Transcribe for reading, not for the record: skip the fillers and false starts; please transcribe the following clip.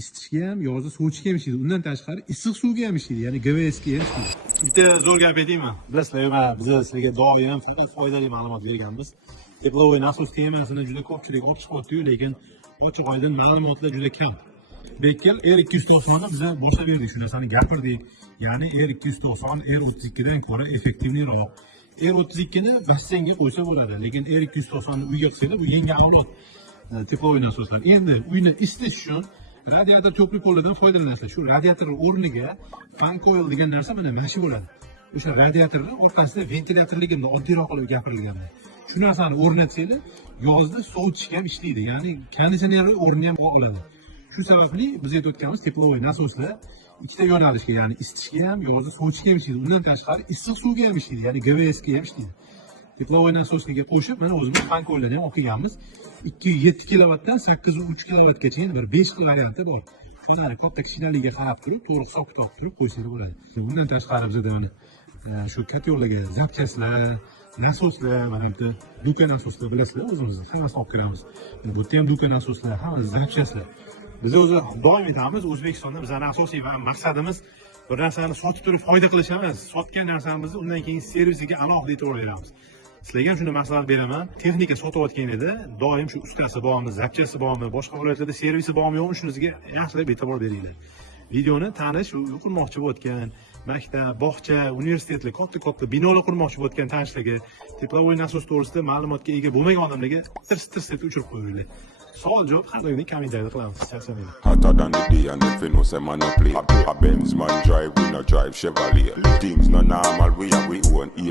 isitishga ham, yozda sovitishga ham ishlaydi. Undan tashqari issiq suvga ham ishlaydi, ya'ni GVSga ham ishlaydi. Bitta zo'r gap aytaymi? Bilasizlar, biz sizlarga doim faqat foydali ma'lumot berganmiz. Teplovoy nasos temasini juda ko'pchilik o'qib chiqyapti-yu, lekin ochiq oydin ma'lumotlar juda kam. Bekkel R290 ni biz boshlab berdik, shu narsani gapirdik. Ya'ni R290 R32 dan ko'ra effektivliroq. R32 ni basseynga qo'ysa bo'ladi, lekin R290 ni uyga qilsanglar bu yangi avlod teplovoy nasoslar. Endi uyni isitish uchun radiator cho'pli polidan foydalanasiz. Shu radiator o'rniga fan coil degan narsa mana shu bo'ladi. O'sha radiatorning o'rtasida ventilyatorligimni oddiyroq qilib gapirilgan. Shu narsani o'rnatsanglar, yozda sovitishga ham ishlaydi. Ya'ni konditsionerning o'rnini ham oladi. Shu sababli biz aytayotganimiz teplovoy nasoslar ikkita yo'nalishga, ya'ni isitishga ham, yozda sovitishga ham ishlaydi. Undan tashqari issiq suvga ham ishlaydi, ya'ni GVSga ham ishlaydi. Teplovoy nasosniga qo'shib, mana o'zimiz fan coillarni ham o'qiganmiz. 207 kilovatdan 803 kilovatgacha bir 5 xil varianti bor. Shundan katta kichkinaligiga qarab turib, to'g'ri hisob kitob turib qo'ysangiz bo'ladi. Bundan tashqari bizda mana shu katyollarga zapchastlar, nasoslar, mana bitta duka nasoslar bilasizlar, o'zimiz hammasini olib kiramiz. Bu yerda ham duka nasoslar, hammasi zapchastlar. Biz o'zi doim aytamiz, O'zbekistonda bizning asosiy maqsadimiz bir narsani sotib turib foyda qilish emas, sotgan narsamizni undan keyin servisiga alohida e'tibor beramiz. Sizlarga ham shuni maslahat beraman. Texnika sotayotganida doim shu ustasi bormi, zapchasi bormi, boshqa viloyatlarda servisi bormi yo'qmi, shunisiga yaxshilab e'tibor beringlar. Videoni tanish, qurmoqchi bo'layotgan maktab, bog'cha, universitetlar, katta binolar qurmoqchi bo'layotgan tanishlarga, teplovoy nasos to'g'risida ma'lumotga ega bo'lmagan odamlarga tirs deb uchirib qo'yinglar. Savol javob har doimgidek kommentariyada qilamiz. Charchamanglar. Hotter than the day and if you know say man no play. A Benz man drive, we no drive Chevrolet. Things no normal, we have we own ear.